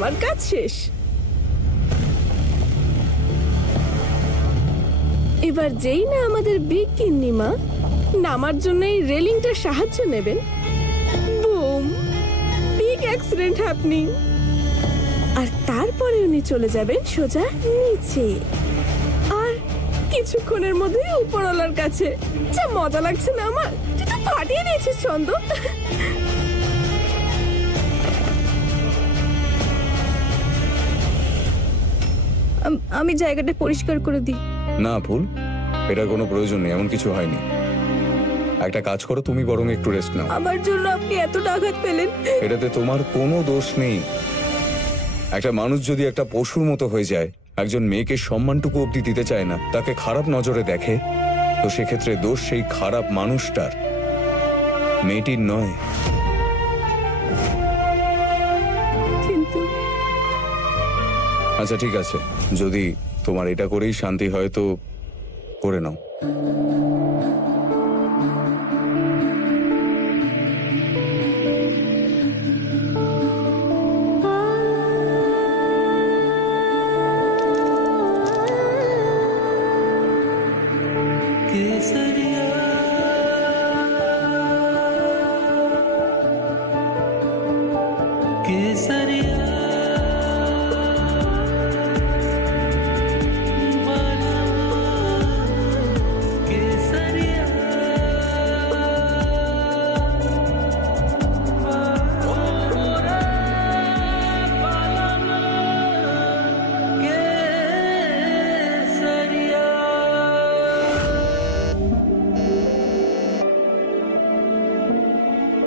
আমার কাজ শেষ। এবার যেই না আমাদের বিগ গিন্নিমা নামার জন্য এই রেলিংটার সাহায্য নেবেন, বুম, বিগ অ্যাক্সিডেন্ট হ্যাপনিং। আর তারপরে উনি চলে যাবেন সোজা নিচে, আর কিছুক্ষণের মধ্যেই উপরওয়ালার কাছে। যা মজা লাগছে না আমার! তুই তো ফাটিয়ে দিয়েছিস ছন্দ। আমি জায়গাটা পরিষ্কার করে দিই। না ফুল, এটার কোনো প্রয়োজন নেই, এমন কিছু হয়নি। একটা কাজ করো, তুমি বরং একটু রেস্ট নাও। আমার জন্য আপনি এতটা আঘাত পেলেন? এটাতে তোমার কোনো দোষ নেই। একটা মানুষ যদি একটা পশুর মতো হয়ে যায়, একজন মেয়েকে সম্মানটুকু অবধি দিতে চায় না, তাকে খারাপ নজরে দেখে, তো সেক্ষেত্রে দোষ সেই খারাপ মানুষটার, মেয়েটির নয়। কিন্তু আচ্ছা ঠিক আছে, যদি তোমার এটা করেই শান্তি হয় তো করে নাও।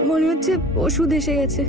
মনে হচ্ছে ওষুধ এসে গেছে।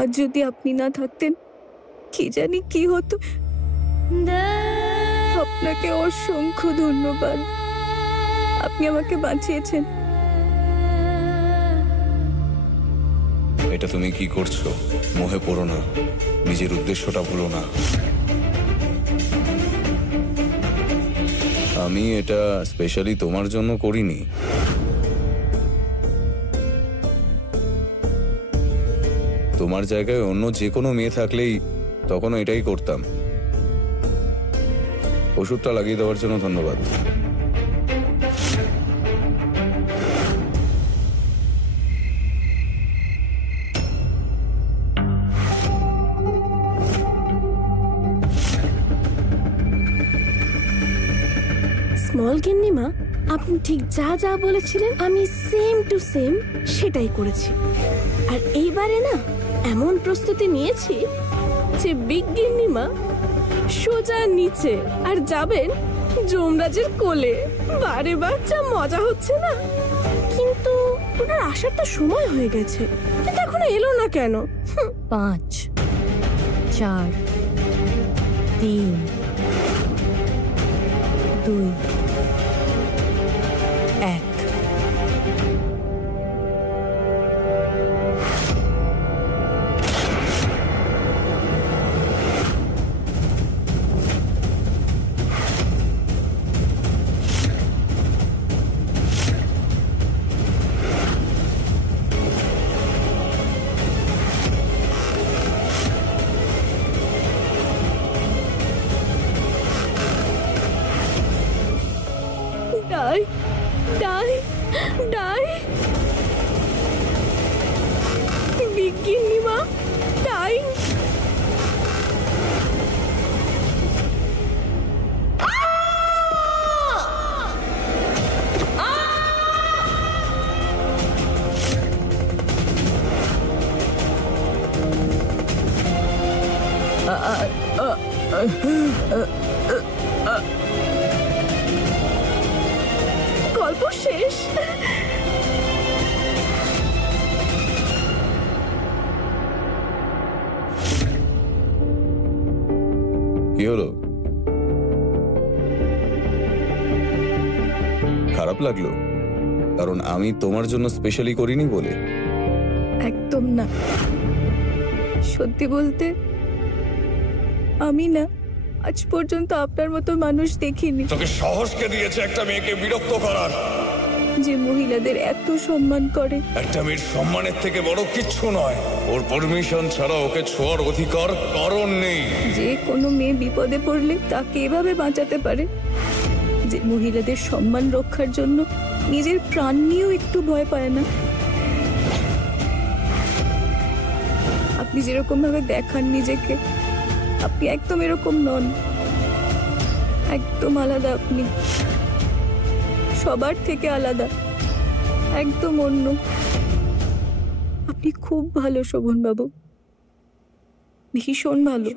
আজ যদি আপনি না থাকতেন, কি জানি কি হতো। আপনাকে অসংখ্য ধন্যবাদ, আপনি আমাকে বাঁচিয়েছেন। এটা তুমি কি করছো? মোহে পড়ো না, নিজের উদ্দেশ্যটা ভুলো না। আমি এটা স্পেশালি তোমার জন্য করিনি। তোমার জায়গায় অন্য যে কোনো মেয়ে থাকলেই তখনও এটাই করতাম। ওষুধটা লাগিয়ে দেওয়ার জন্য ধন্যবাদ। স্মল গিন্নিমা, আপনি ঠিক যা যা বলেছিলেন আমি সেম টু সেম সেটাই করেছি। আর এইবারে না এমন প্রস্তুতি নিয়েছি যে বিগ গিন্নিমা সোজা নিচে আর যাবেন যমরাজের কোলে। বারে বাচ্চা মজা হচ্ছে না? কিন্তু ওনার আসার তো সময় হয়ে গেছে, কিন্তু এখনো এলো না কেন? 5 4 3 2 1। Die, die, die. Big Ghinnima, die. গল্প শেষ। কি হলো? খারাপ লাগলো? কারণ আমি তোমার জন্য স্পেশালি করিনি বলে? একদম না, সত্যি বলতে আমি না আজ পর্যন্ত আপনার মতো মানুষ দেখিনি তোকে সাহস কে দিয়েছে একটা মেয়েকে বিরক্ত করার? যে মহিলাদের এত সম্মান করে। একটা মেয়ের সম্মানের থেকে বড় কিচ্ছু নয়। ওর পারমিশন ছাড়া ওকে ছোঁয়ার অধিকার কারণ নেই। যে কোনো মেয়ে বিপদে পড়লে তাকে এভাবে বাঁচাতে পারে, যে মহিলাদের সম্মান রক্ষার জন্য নিজের প্রাণ নিয়েও একটু ভয় পায় না। আপনি যেরকম ভাবে দেখান নিজেকে, আপনি একদম এরকম নন, একদম আলাদা। আপনি সবার থেকে আলাদা, একদম অন্য। আপনি খুব ভালো শোভন বাবু, ভীষণ ভালো।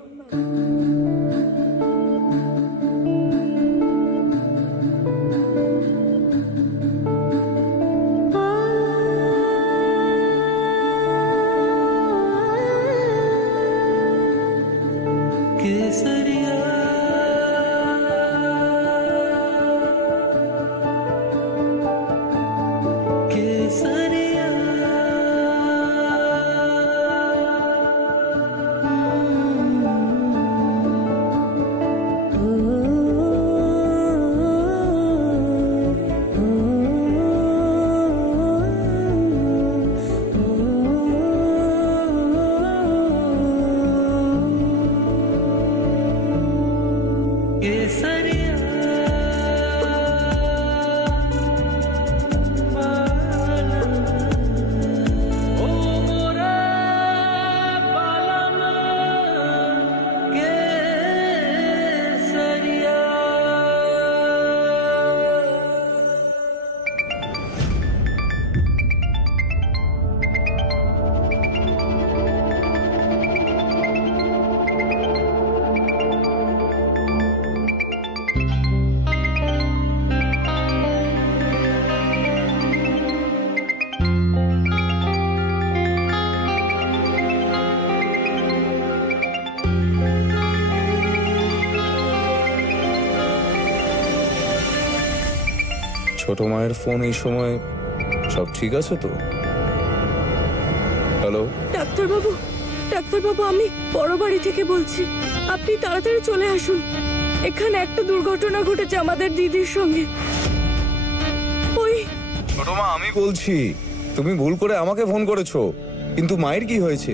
ছোট মায়ের ফোন এই সময়। সব ঠিক আছে তো? হ্যালো ডাক্তারবাবু, ডাক্তারবাবু, আমি বড় বাড়ি থেকে বলছি। আপনি তাড়াতাড়ি চলে আসুন। এখানে একটা দুর্ঘটনা ঘটেছে আমাদের দিদির সঙ্গে। ওই ছোট মা, আমি বলছি, তুমি ভুল করে আমাকে ফোন করেছো, কিন্তু মায়ের কি হয়েছে?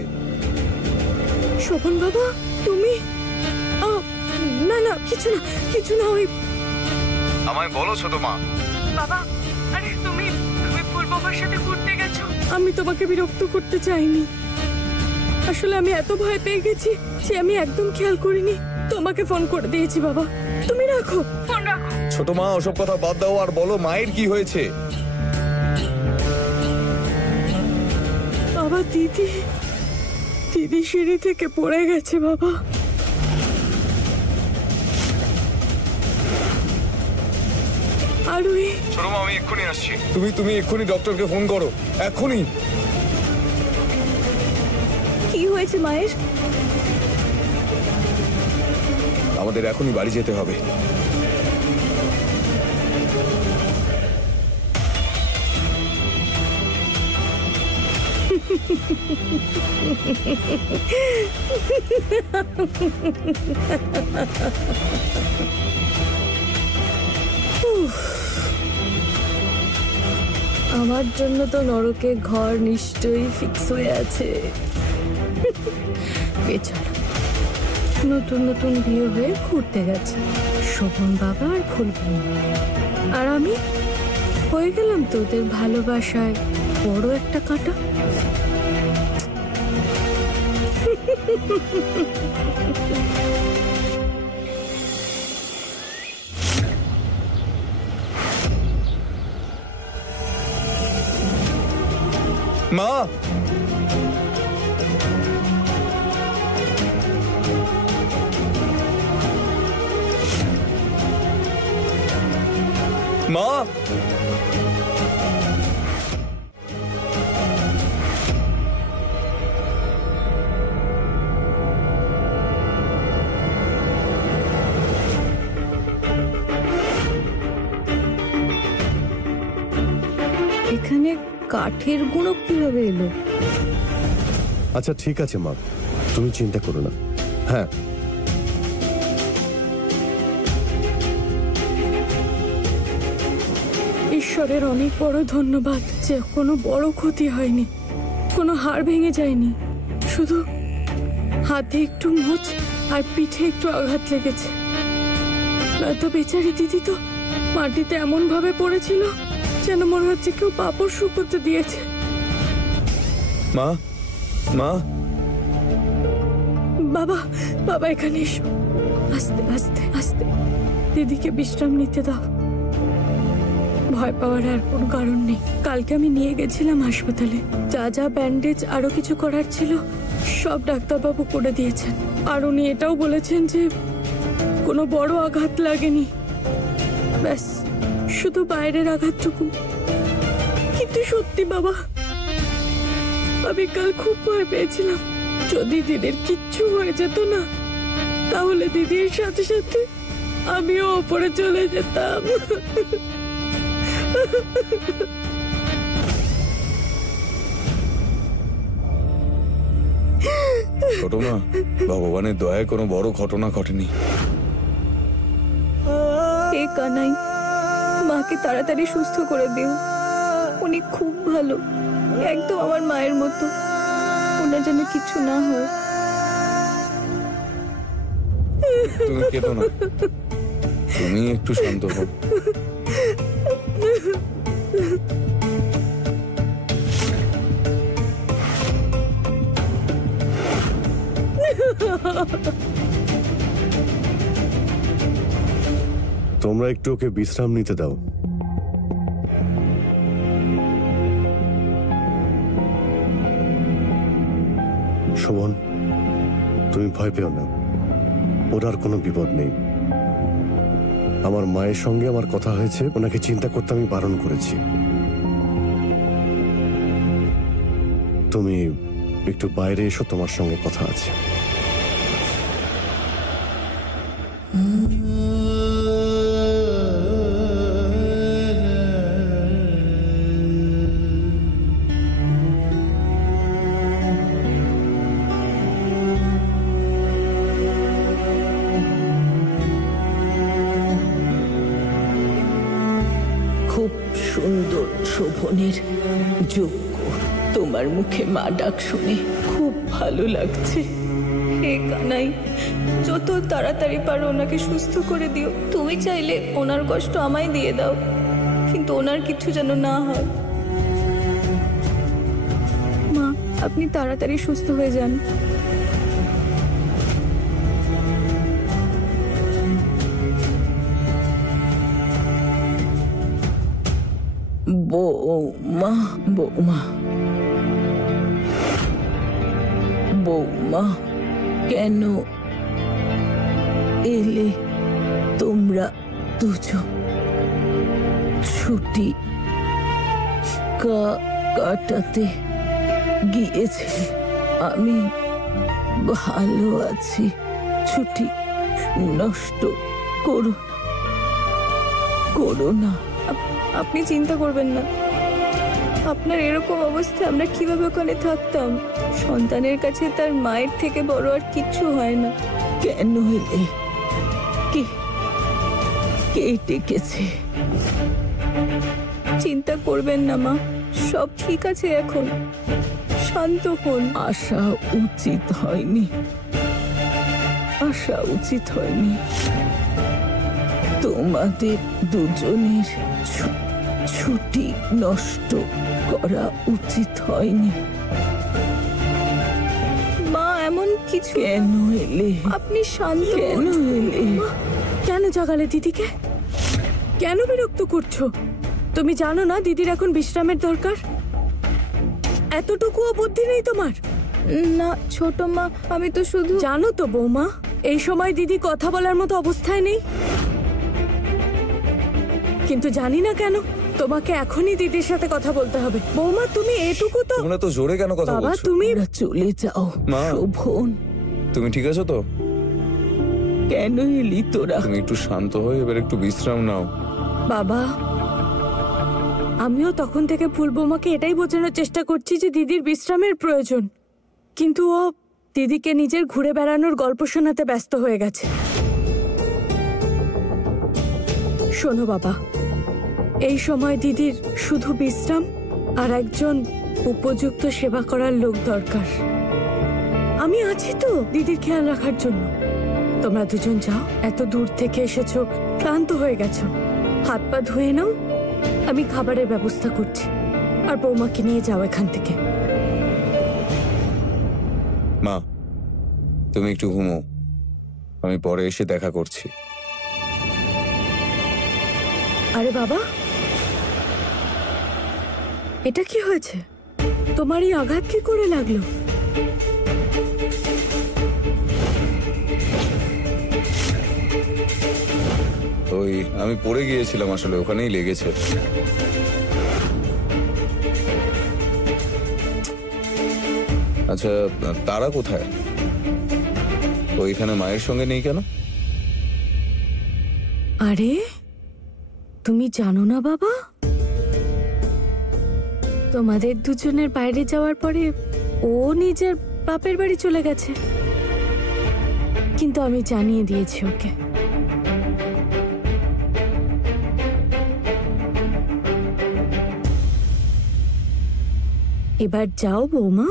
শোভন বাবা, তুমি? না না, কিছু না, কিছু না। ওই আমায় বলো ছোট মা। বাবা, আরে তুমি ফুল বাবার সাথে ঘুরতে গেছো। আমি তোমাকে বিরক্ত করতে চাইনি। আসলে আমি এত ভয় পেয়ে গেছি যে আমি একদম খেয়াল করিনি। তোমাকে ফোন করে দিয়েছি বাবা। তুমি রাখো, ফোন রাখো। ছোট মা, ওসব কথা বাদ দাও আর বলো মায়ের কি হয়েছে? বাবা, দিদি সিঁড়ি থেকে পড়ে গেছে বাবা। আর ওই ছোট মা, আমি এক্ষুনি আসছি। তুমি এক্ষুনি ডক্টরকে ফোন করো, এক্ষুনি। কি হয়েছে মায়ের? আমাদের এখনই বাড়ি যেতে হবে। আমার জন্য তো নরকে ঘর নিশ্চয়ই ফিক্স হয়ে আছে। বেচারা নতুন নতুন বিয়ে হয়ে ঘুরতে গেছে শোভন বাবা আর ফুলবন, আর আমি হয়ে গেলাম তো ওদের ভালোবাসায় বড় একটা কাঁটা। মা, মা, এখানে কাঠের গুঁড়ো কিভাবে এলো? আচ্ছা ঠিক আছে মা, তুমি চিন্তা করো না। হ্যাঁ, ঈশ্বরের অনেক বড় ধন্যবাদ যে কোনো বড় ক্ষতি হয়নি, কোনো হাড় ভেঙে যায়নি, শুধু হাতে একটু মোচ আর পিঠে একটু আঘাত লেগেছে। নয়তো বেচারি দিদি তো মাটিতে এমন ভাবে পড়েছিল যেন মনে হচ্ছে কেউ পাপড় শুকোতে দিয়েছে। মা, মা, বাবা, বাবা এখানে এসো। আস্তে আস্তে আস্তে, দিদিকে বিশ্রাম নিতে দাও। ভয় পাওয়ার আর কোনো কারণ নেই। কালকে আমি নিয়ে গেছিলাম হাসপাতালে, যা যা ব্যান্ডেজ আরো কিছু করার ছিল সব ডাক্তারবাবু করে দিয়েছেন। আর উনি এটাও বলেছেন যে কোনো বড় আঘাত লাগেনি, ব্যাস শুধু বাইরের আঘাতটুকু। কিন্তু সত্যি বাবা, আমি কাল খুব ভয় পেয়েছিলাম। যদি দিদির কিচ্ছু হয়ে যেত না, তাহলে দিদির সাথে সাথে আমিও ওপরে চলে যেতাম। ছোট মা, ভগবানের দয়ায় কোনো বড় ঘটনা ঘটেনি। এ কানাই, মাকে তাড়াতাড়ি সুস্থ করে দিও। উনি খুব ভালো, একদম আমার মায়ের মতো। ওনার যেন কিছু না হয়। তুমি কেঁদো না, তুমি একটু শান্ত হও। তোমরা একটু ওকে বিশ্রাম নিতে দাও। শোভন, তুমি ভয় পেও না, ওর আর কোনো বিপদ নেই। আমার মায়ের সঙ্গে আমার কথা হয়েছে, ওনাকে চিন্তা করতে আমি বারণ করেছি। তুমি একটু বাইরে এসো, তোমার সঙ্গে কথা আছে। খুব সুন্দর শোভনের যোগ্য। তোমার মুখে মা ডাক শুনে খুব ভালো লাগছে। হে কানাই, যত তাড়াতাড়ি পারো ওনাকে সুস্থ করে দিও। তুমি চাইলে ওনার কষ্ট আমায় দিয়ে দাও, কিন্তু ওনার কিছু যেন না হয়। মা, আপনি তাড়াতাড়ি সুস্থ হয়ে যান। বৌমা, বৌমা, বৌমা, কেন এলে তোমরা দুজন? ছুটি কাটাতে গিয়েছিলে? আমি ভালো আছি, ছুটি নষ্ট করো না। আপনি চিন্তা করবেন না। আপনার এরকম অবস্থায় আমরা কিভাবে ওখানে থাকতাম? সন্তানের কাছে তার মায়ের থেকে বড় আর কিচ্ছু হয় না। কেন এলে? কে ডেকেছে? চিন্তা করবেন না মা, সব ঠিক আছে এখন। শান্ত হন। আসা উচিত হয়নি, আসা উচিত হয়নি। তোমাদের দুজনের ছুটি নষ্ট করা উচিত হয়নি। মা, এমন কিছু। কেন এলে? আপনি শান্ত কেন হন। এলে? কেন জাগালে দিদিকে? কেন বিরক্ত করছো? তুমি জানো না দিদির এখন বিশ্রামের দরকার? এতটুকুও বুদ্ধি নেই তোমার? না ছোট মা, আমি তো শুধু। জানো তো বৌমা, এই সময় দিদি কথা বলার মতো অবস্থায় নেই। কিন্তু জানি না কেন তোমাকে এখনই দিদির সাথে কথা বলতে হবে। বৌমা তুমি এটুকু তো। তোমরা তো জোরে কেন কথা বাবা বলছো? তুমি তোমরা চলে যাও। মা। শোভন, তুমি ঠিক আছো তো? কেন এলি তোরা? তুমি একটু শান্ত হয়ে এবার একটু বিশ্রাম নাও। বাবা, আমিও তখন থেকে ফুল বৌমাকে এটাই বোঝানোর চেষ্টা করছি যে দিদির বিশ্রামের প্রয়োজন, কিন্তু ও দিদিকে নিজের ঘুরে বেড়ানোর গল্প শোনাতে ব্যস্ত হয়ে গেছে। শোনো বাবা, এই সময় দিদির শুধু বিশ্রাম আর একজন উপযুক্ত সেবা করার লোক দরকার। আমি আছি তো দিদির খেয়াল রাখার জন্য। তোমরা দুজন যাও, এত দূর থেকে এসেছো, ক্লান্ত হয়ে গেছো, হাত পা ধুয়ে নাও, আমি খাবারের ব্যবস্থা করছি। আর বৌমাকে নিয়ে যাও এখান থেকে। মা, তুমি একটু ঘুমো, আমি পরে এসে দেখা করছি। আরে বাবা, এটা কি হয়েছে? তোমার এই আঘাত কি করে লাগলো? ওই আমি পড়ে গিয়েছিলাম, আসলে ওখানেই লেগেছে। আচ্ছা, তারা কোথায়? ওইখানে মায়ের সঙ্গে নেই কেন? আরে তুমি জানো না বাবা, তোমাদের দুজনের বাইরে যাওয়ার পরে ও নিজের বাপের বাড়ি চলে গেছে, কিন্তু আমি জানিয়ে দিয়েছি ওকে। এবার যাও বৌমা।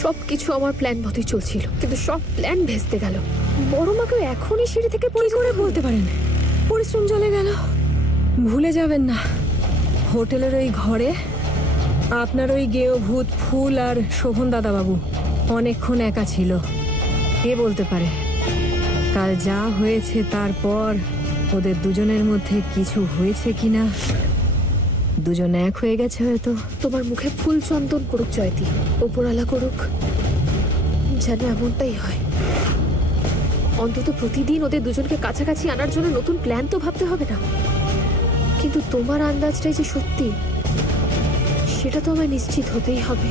সবকিছু আমার প্ল্যান মতোই চলছিল, কিন্তু সব প্ল্যান ভেস্তে গেল। বড় মাকে এখনই সিঁড়ি থেকে পড়ে করে বলতে পারেন পরিশ্রম চলে গেল। ভুলে যাবেন না, হোটেলের ওই ঘরে আপনার ওই গেও ভূত ফুল আর শোভন দাদাবাবু অনেকক্ষণ একা ছিল। কে বলতে পারে কাল যা হয়েছে তারপর ওদের দুজনের মধ্যে কিছু হয়েছে কিনা। দুজন এক হয়ে গেছে হয়তো। তোমার মুখে ফুল চন্দন করুক জয়তী, ওপরালা করুক, যেন এমনটাই হয়। অন্তত প্রতিদিন ওদের দুজনকে কাছাকাছি আনার জন্য নতুন প্ল্যান তো ভাবতে হবে না। কিন্তু তোমার আন্দাজটাই যে সত্যি সেটা তো আমায় নিশ্চিত হতেই হবে।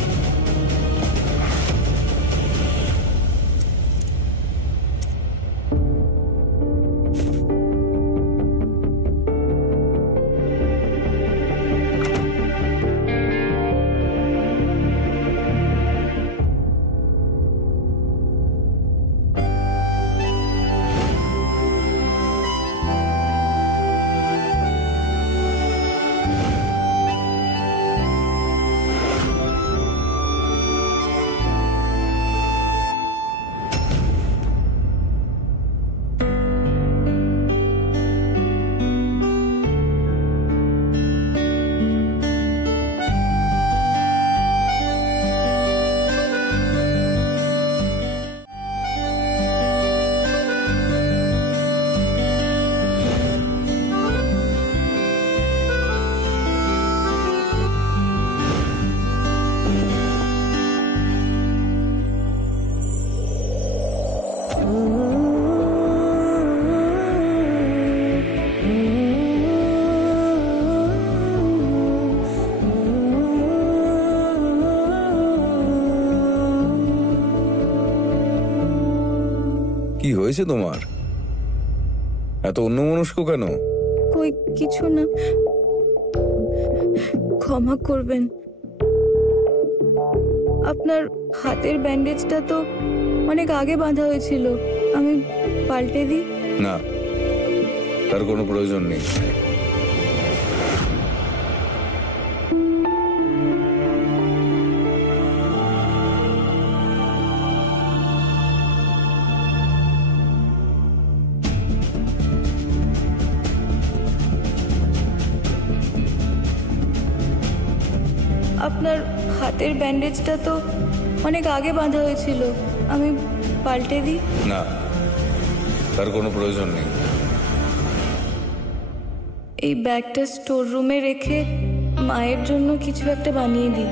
কি হয়েছে তোমার? এত অন্যমনস্ক কেন? কই কিছু না, ক্ষমা করবেন। আপনার হাতের ব্যান্ডেজটা তো অনেক আগে বাঁধা হয়েছিল, আমি পাল্টে দিই? না, তার কোনো প্রয়োজন নেই। আপনার হাতের ব্যান্ডেজটা তো অনেক আগে বাঁধা হয়েছিল, আমি পাল্টে দিই। না, তার কোনো প্রয়োজন নেই। এই ব্যাগটা স্টোর রুমে রেখে মায়ের জন্য কিছু একটা বানিয়ে দিই।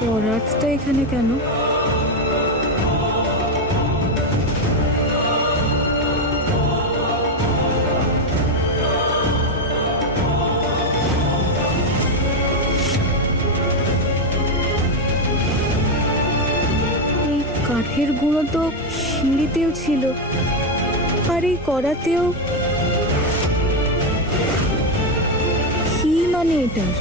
করাতটা এখানে কেন? এই কাঠের গুঁড়ো তো সিঁড়িতেও ছিল, আর এই করাতেও। কি মানে এটার?